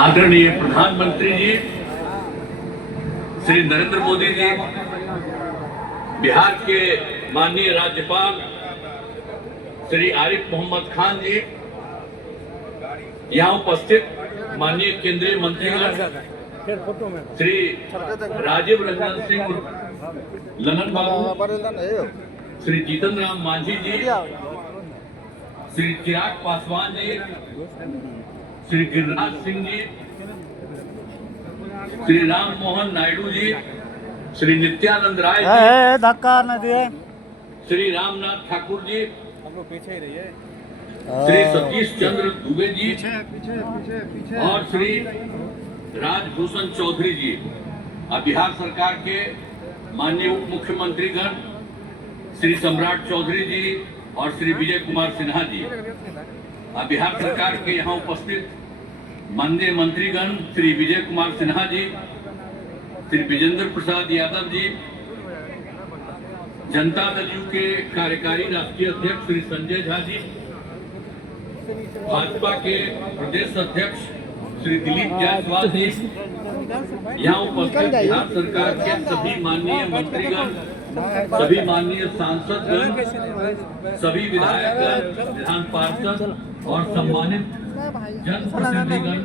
आदरणीय प्रधानमंत्री जी श्री नरेंद्र मोदी जी, बिहार के माननीय राज्यपाल श्री आरिफ मोहम्मद खान जी, यहाँ उपस्थित माननीय केंद्रीय मंत्रीगण श्री राजीव रंजन सिंह ललन बाबू, श्री जीतन राम मांझी जी, श्री चिराग पासवान जी, श्री गिरिराज सिंह जी, श्री राम मोहन नायडू जी, श्री नित्यानंद राय जी, धक्का न दिए, श्री रामनाथ ठाकुर जी, हम लोग पीछे ही रहिए, श्री सतीश चंद्र दुबे जी और श्री राजभूषण चौधरी जी, बिहार सरकार के माननीय उप मुख्यमंत्रीगण श्री सम्राट चौधरी जी और श्री विजय कुमार सिन्हा जी, बिहार सरकार के यहाँ उपस्थित माननीय मंत्रीगण श्री विजय कुमार सिन्हा जी, श्री विजेंद्र प्रसाद यादव जी, जनता दल यू के कार्यकारी राष्ट्रीय अध्यक्ष श्री संजय झा जी, भाजपा के प्रदेश अध्यक्ष श्री दिलीप जायसवाल जी, यहाँ उपस्थित बिहार सरकार के सभी माननीय मंत्रीगण, सभी माननीय सांसदगण, सभी विधायकगण, विधान पार्षद और सम्मानित जनप्रतिनिधिगण,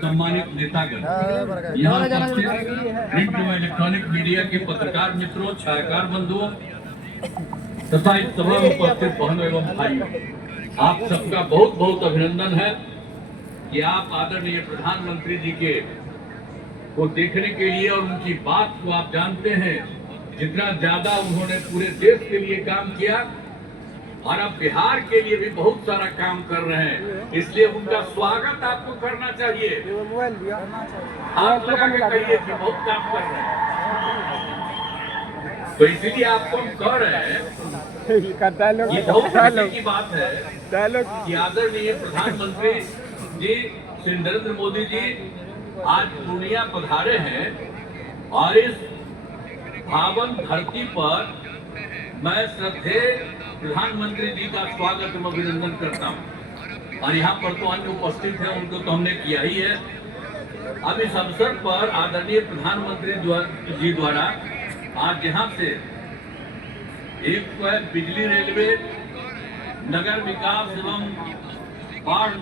सम्मानित नेतागण, यहाँ उपस्थित प्रिंट एवं इलेक्ट्रॉनिक मीडिया के पत्रकार मित्रों, छायाकार बंधुओं तथा इस सभा में उपस्थित बहनों एवं भाइयों, आप सबका बहुत बहुत अभिनंदन है कि आप आदरणीय प्रधानमंत्री जी के को देखने के लिए और उनकी बात को आप जानते हैं जितना ज्यादा उन्होंने पूरे देश के लिए काम किया और अब बिहार के लिए भी बहुत सारा काम कर रहे हैं, इसलिए उनका स्वागत आपको करना चाहिए। आप लगा के कहिए कि बहुत काम कर रहे हैं, तो इसीलिए आपको हम कह रहे हैं, ये बहुत खुशी की बात है कि आदरणीय प्रधानमंत्री जी श्री नरेंद्र मोदी जी आज पूर्णिया पधारे हैं और इस पावन धरती पर मैं श्रद्धेय प्रधानमंत्री जी का स्वागत एवं अभिनंदन करता हूं और यहाँ पर तो अन्य उपस्थित हैं, उनको तो हमने किया ही है। अब इस अवसर पर आदरणीय प्रधानमंत्री जी द्वारा आज यहाँ से एक बिजली, रेलवे, नगर विकास एवं बाढ़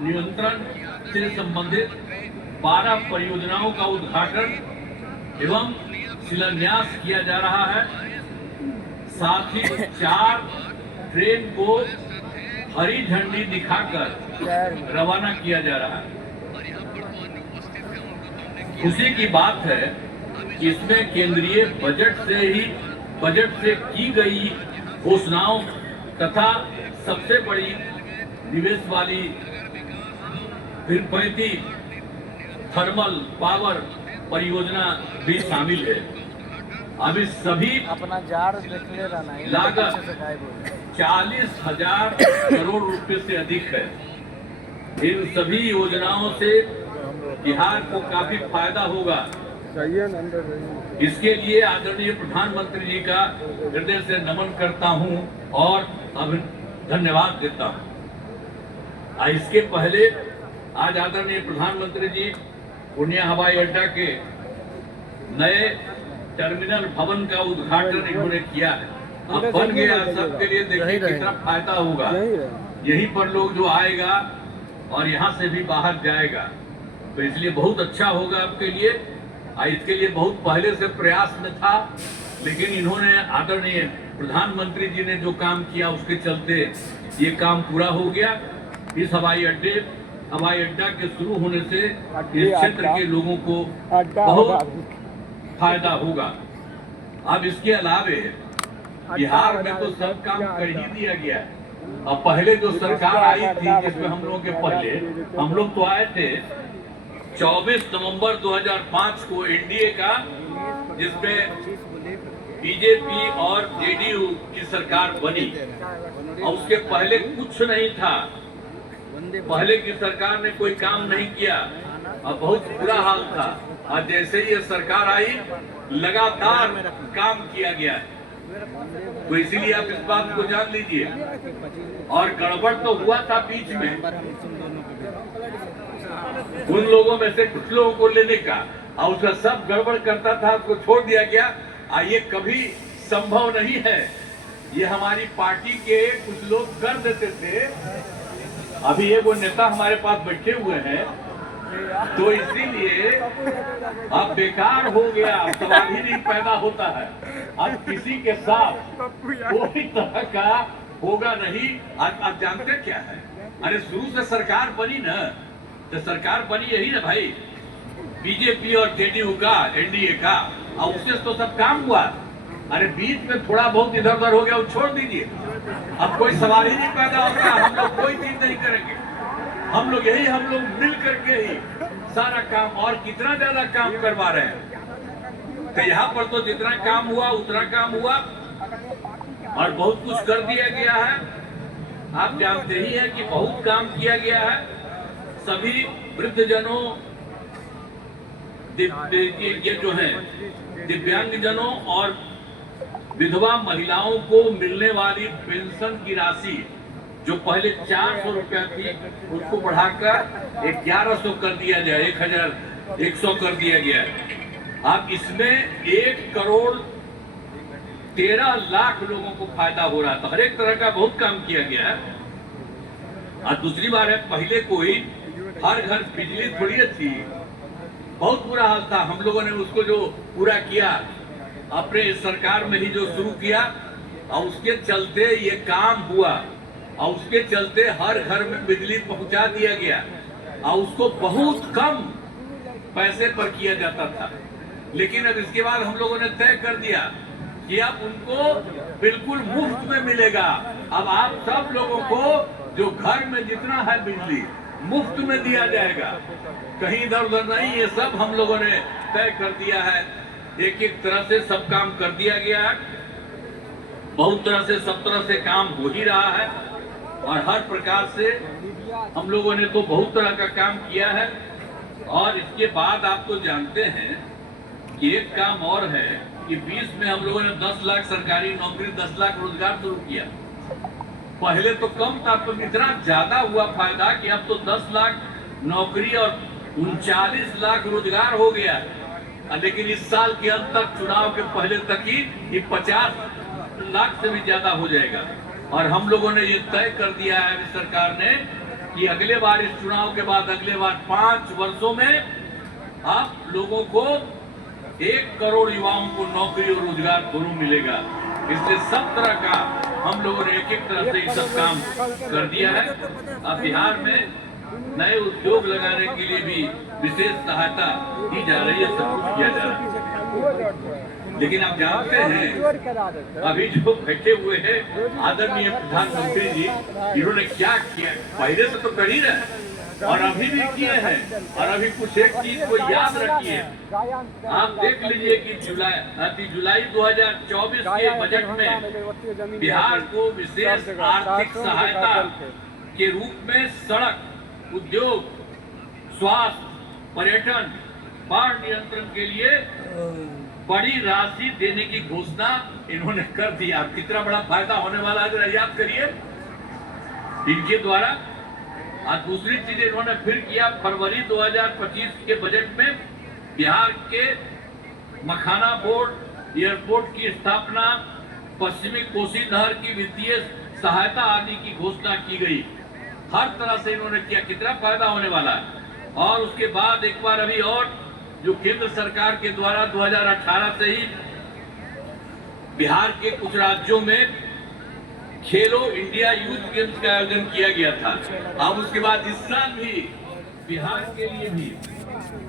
नियंत्रण से संबंधित 12 परियोजनाओं का उद्घाटन एवं शिलान्यास किया जा रहा है। साथ ही 4 ट्रेन को हरी झंडी दिखाकर रवाना किया जा रहा है। खुशी की बात है कि इसमें केंद्रीय बजट से की गई घोषणाओं तथा सबसे बड़ी निवेश वाली तिरुपति थर्मल पावर परियोजना भी शामिल है। अभी सभी अपना जार देख ले रहा लागत 40,000 करोड़ रुपए से अधिक है। इन सभी योजनाओं से बिहार को काफी फायदा होगा। इसके लिए आदरणीय प्रधानमंत्री जी का हृदय से नमन करता हूं और धन्यवाद देता हूं। इसके पहले आज आदरणीय प्रधानमंत्री जी पूर्णिया हवाई अड्डा के नए टर्मिनल भवन का उद्घाटन इन्होंने किया है। अब बन गया, सबके लिए देखिए कितना फायदा होगा। यहीं पर लोग जो आएगा और यहाँ से भी बाहर जाएगा, तो इसलिए बहुत अच्छा होगा आपके लिए। इसके लिए बहुत पहले से प्रयास में था, लेकिन इन्होंने आदरणीय प्रधानमंत्री जी ने जो काम किया उसके चलते ये काम पूरा हो गया। इस हवाई अड्डा के शुरू होने से इस क्षेत्र के लोगों को बहुत फायदा होगा। अब इसके अलावे बिहार में तो सब काम कर ही दिया गया है। अब पहले जो सरकार आई थी, जिसमें हम लोगों के पहले हम लोग तो आए थे 24 नवंबर 2005 को एनडीए का, जिसमें बीजेपी और जेडीयू की सरकार बनी और उसके पहले कुछ नहीं था। पहले की सरकार ने कोई काम नहीं किया और बहुत बुरा हाल था। और जैसे ही ये सरकार आई लगातार काम किया गया है, तो इसीलिए आप इस बात को जान लीजिए। और गड़बड़ तो हुआ था बीच में, उन लोगों में से कुछ लोगों को लेने का, और उसका सब गड़बड़ करता था, उसको छोड़ दिया गया। ये कभी संभव नहीं है। ये हमारी पार्टी के कुछ लोग कर देते थे। अभी ये वो नेता हमारे पास बैठे हुए हैं, तो इसीलिए अब बेकार हो गया, सवाल ही नहीं पैदा होता है। अब किसी के साथ कोई तरह का होगा नहीं। आप जानते क्या है, अरे शुरू से सरकार बनी ना, तो सरकार बनी यही ना भाई, बीजेपी और जेडीयू का, एनडीए का, और उससे तो सब काम हुआ। अरे बीच में थोड़ा बहुत इधर उधर हो गया, वो छोड़ दीजिए। अब कोई सवाल ही नहीं पैदा होता। हम लोग कोई चीज नहीं करेंगे, हम लोग मिल करके ही सारा काम, और कितना ज्यादा काम करवा रहे हैं। तो यहाँ पर तो जितना काम हुआ उतना काम हुआ, और बहुत कुछ कर दिया गया है। आप जानते ही हैं कि बहुत काम किया गया है। सभी वृद्धजनों, ये जो है दिव्यांगजनों और विधवा महिलाओं को मिलने वाली पेंशन की राशि, जो पहले 400 रुपया थी, उसको बढ़ाकर 1100 कर दिया जाए, 1100 कर दिया गया है। अब इसमें 1,13,00,000 लोगों को फायदा हो रहा था। हर एक तरह का बहुत काम किया गया है। और दूसरी बात है, पहले कोई हर घर बिजली थोड़ी थी, बहुत बुरा हाल था। हम लोगों ने उसको जो पूरा किया, अपने सरकार में ही जो शुरू किया, और उसके चलते ये काम हुआ, और उसके चलते हर घर में बिजली पहुंचा दिया गया, और उसको बहुत कम पैसे पर किया जाता था। लेकिन अब इसके बाद हम लोगों ने तय कर दिया कि अब उनको बिल्कुल मुफ्त में मिलेगा। अब आप सब लोगों को जो घर में जितना है बिजली मुफ्त में दिया जाएगा, कहीं इधर उधर नहीं। ये सब हम लोगों ने तय कर दिया है। एक एक तरह से सब काम कर दिया गया है। बहुत तरह से सब तरह से काम हो ही रहा है, और हर प्रकार से हम लोगों ने तो बहुत तरह का काम किया है। और इसके बाद आप तो जानते हैं कि एक काम और है कि 20 में हम लोगों ने 10 लाख सरकारी नौकरी, 10 लाख रोजगार शुरू किया। पहले तो कम था, तो इतना ज्यादा हुआ फायदा कि अब तो 10 लाख नौकरी और 39 लाख रोजगार हो गया। लेकिन इस साल के अंत तक, चुनाव के पहले तक ही ये 50 लाख से भी ज्यादा हो जाएगा। और हम लोगों ने ये तय कर दिया है अभी सरकार ने कि अगले बार, इस चुनाव के बाद अगले बार 5 वर्षों में आप लोगों को 1 करोड़ युवाओं को नौकरी और रोजगार दोनों मिलेगा। इसलिए सब तरह का हम लोगों ने एक एक तरह से ये सब काम कर दिया है। अब बिहार में नए उद्योग लगाने के लिए भी विशेष सहायता दी जा रही है, सब कुछ किया जा रहा है। लेकिन आप जानते हैं अभी जो बैठे हुए हैं आदरणीय प्रधानमंत्री जी, इन्होंने क्या किया, पहले से तो कर ही रहे और अभी भी किए हैं। और अभी कुछ एक चीज को याद रखिए, आप देख लीजिए कि जुलाई 2024 के बजट में बिहार को विशेष आर्थिक सहायता के रूप में सड़क, उद्योग, स्वास्थ्य, पर्यटन, बाढ़ नियंत्रण के लिए बड़ी राशि देने की घोषणा इन्होंने कर दिया। कितना बड़ा फायदा होने वाला है जरा याद करिए इनके द्वारा। और दूसरी चीज इन्होंने फिर किया, फरवरी 2025 के बजट में बिहार के मखाना बोर्ड, एयरपोर्ट की स्थापना, पश्चिमी कोसी नहर की वित्तीय सहायता आदि की घोषणा की गई। हर तरह से इन्होंने किया, कितना फायदा होने वाला है। और उसके बाद एक बार अभी और जो केंद्र सरकार के द्वारा 2018 से ही बिहार के कुछ राज्यों में खेलो इंडिया यूथ गेम्स का आयोजन किया गया था। अब उसके बाद इस साल भी बिहार के लिए भी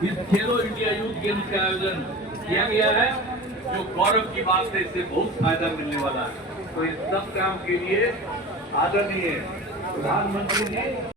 इस खेलो इंडिया यूथ गेम्स का आयोजन किया गया है, जो गौरव की बात है। इससे बहुत फायदा मिलने वाला है। तो इस सब काम के लिए आदरणीय प्रधानमंत्री जी